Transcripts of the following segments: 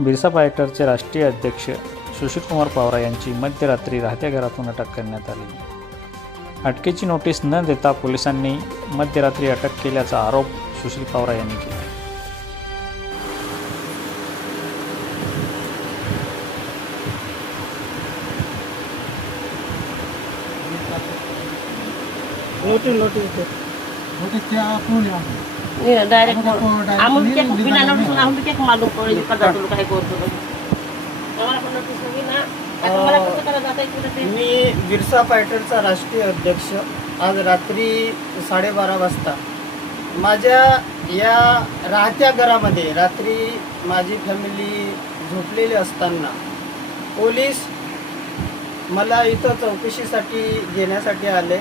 बिरसा फायटरचे राष्ट्रीय अध्यक्ष सुशीलकुमार पवार यांची मध्यरात्री राहत्या घरातून अटक करण्यात आली. अटकेची नोटीस न देता पोलिसांनी मध्यरात्री अटक केल्याचा आरोप सुशील पवार यांनी केला. डायरेक्ट आम्ही केक बिना नोटीस आम्ही केक मालूम पडेल कदा तुला काय करतो आम्हाला पण नोटीस नाही ना आता मला कसं करायचं आता इकडे मी बिरसा फायटरचा राष्ट्रीय अध्यक्ष आज रात्री 12:30 वाजता माझ्या या राहत्या घरामध्ये रात्री माझी फॅमिली झोपलेली असताना पोलीस मला इथं चौकशीसाठी घेण्यासाठी आले.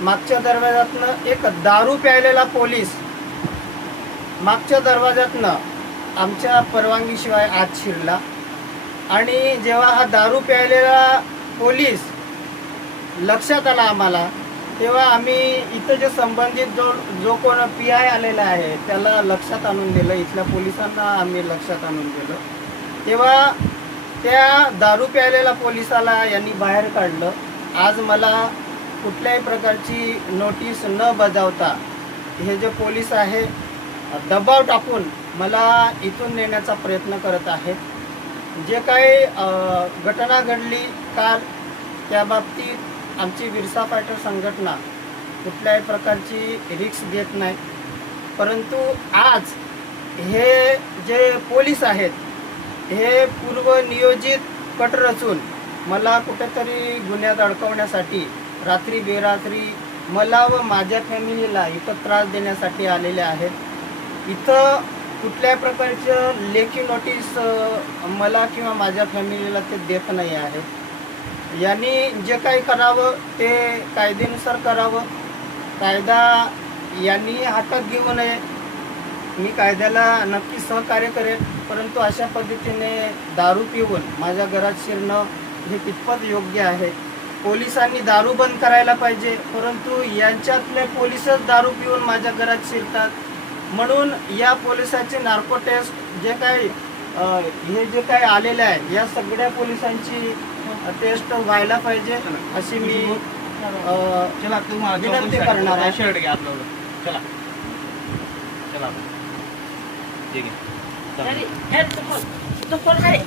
मागच्या दरवाजातनं एक दारू प्यायलेला पोलीस मागच्या दरवाजातनं आमच्या परवानगीशिवाय आत शिरला आणि जेव्हा हा दारू प्यायलेला पोलीस लक्षात आला आम्हाला तेव्हा आम्ही इथं जे संबंधित जो कोण PI आलेला आहे त्याला लक्षात आणून दिलं. इथल्या पोलिसांना आम्ही लक्षात आणून दिलं. तेव्हा त्या दारू प्यायलेल्या पोलिसाला यांनी बाहेर काढलं. आज मला कुठल्याही प्रकारची नोटीस न बजावता हे जे पोलीस आहे दबाव टाकून मला इथून नेण्याचा प्रयत्न करत आहेत. जे काही घटना घडली काल त्या बाबतीत आमची बिरसा फायटर संघटना कुठल्याही प्रकारची रिस्क घेत नाही. परंतु आज हे जे पोलीस आहेत हे पूर्वनियोजित कट रचून मला कुठेतरी गुन्ह्यात अडकवण्यासाठी रात्री बेरात्री मला व माझ्या फॅमिलीला इथं त्रास देण्यासाठी आलेले आहेत. इथं कुठल्याही प्रकारचं लेखी नोटीस मला किंवा माझ्या फॅमिलीला ते देत नाही आहेत. यांनी जे काही करावं ते कायद्यानुसार करावं. कायदा यांनी हातात घेऊ नये. मी कायद्याला नक्की सहकार्य करेन, परंतु अशा पद्धतीने दारू पिऊन माझ्या घरात शिरणं हे कितपत योग्य आहे. पोलिसांनी दारू बंद करायला पाहिजे, परंतु यांच्यातले पोलिसच दारू पिऊन माझ्या घरात शिरतात. म्हणून या पोलिसाचे नार्को टेस्ट जे काही हे जे काही आलेले आहे या सगळ्या पोलिसांची टेस्ट व्हायला पाहिजे अशी मी विनंती करणार आहे. शर्ट घ्या आपलं. चला चला ठीक आहे. तो फोन आहे